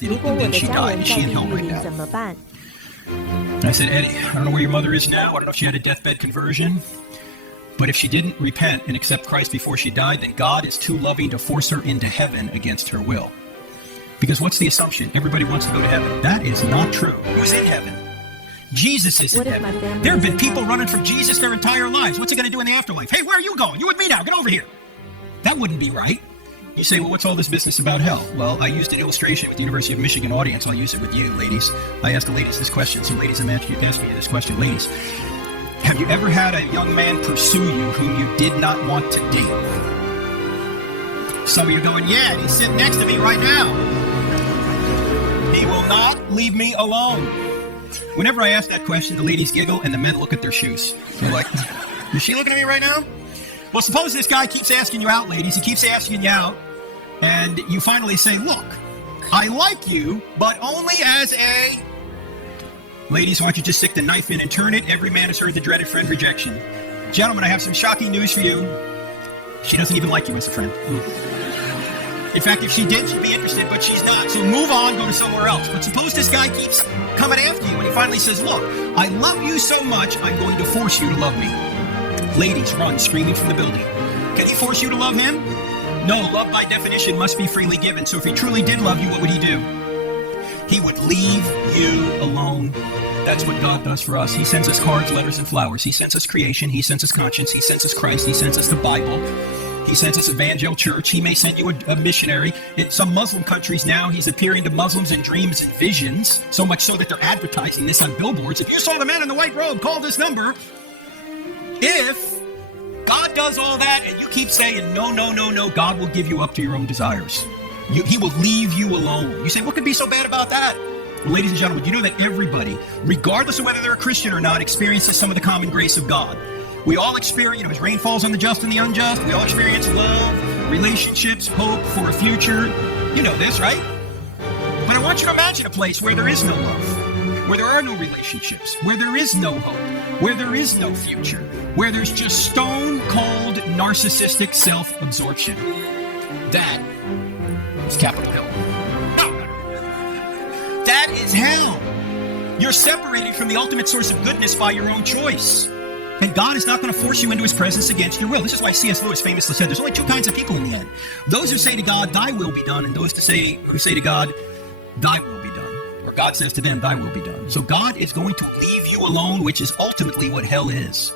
如果我的家人在地狱里怎么办？ I said, Eddie, I don't know where your mother is now. I don't know if she had a deathbed conversion. But if she didn't repent and accept Christ before she died, then God is too loving to force her into heaven against her will. Because what's the assumption? Everybody wants to go to heaven. That is not true. Who's in heaven? Jesus is in heaven. There have been people running from Jesus their entire lives. What's he going to do in the afterlife? Hey, where are you going? You with me now. Get over here. That wouldn't be right. You say, well, what's all this business about hell? Well, I used an illustration with the University of Michigan audience. I'll use it with you, ladies. I asked the ladies this question. So, ladies, I'm asking you this question. Ladies, have you ever had a young man pursue you whom you did not want to date? Some of you are going, yeah, he's sitting next to me right now. He will not leave me alone. Whenever I ask that question, the ladies giggle and the men look at their shoes. They're like, is she looking at me right now? Well, suppose this guy keeps asking you out, ladies. He keeps asking you out. And you finally say, look, I like you, but only as a... Ladies, why don't you just stick the knife in and turn it? Every man has heard the dreaded friend rejection. Gentlemen, I have some shocking news for you. She doesn't even like you as a friend. In fact, if she did, she'd be interested, but she's not. So move on, go to somewhere else. But suppose this guy keeps coming after you, and he finally says, look, I love you so much, I'm going to force you to love me. Ladies, run, screaming from the building. Can he force you to love him? No, love by definition must be freely given. So if he truly did love you, what would he do? He would leave you alone. That's what God does for us. He sends us cards, letters, and flowers. He sends us creation. He sends us conscience. He sends us Christ. He sends us the Bible. He sends us Evangel Church. He may send you a missionary. In some Muslim countries now, he's appearing to Muslims in dreams and visions, so much so that they're advertising this on billboards. If you saw the man in the white robe, call this number. If God does all that and you keep saying, no, no, no, no, God will give you up to your own desires. He will leave you alone. You say, what could be so bad about that? Well, ladies and gentlemen, you know that everybody, regardless of whether they're a Christian or not, experiences some of the common grace of God. We all experience, as rain falls on the just and the unjust, we all experience love, relationships, hope for a future. You know this, right? But I want you to imagine a place where there is no love, where there are no relationships, where there is no hope, where there is no future, where there's just stone-cold narcissistic self-absorption. That is Capitol Hill. That is hell. You're separated from the ultimate source of goodness by your own choice. And God is not going to force you into his presence against your will. This is why C.S. Lewis famously said there's only two kinds of people in the end. Those who say to God, thy will be done, and those who say to God, thy will be done. Or God says to them, thy will be done. So God is going to leave you alone, which is ultimately what hell is.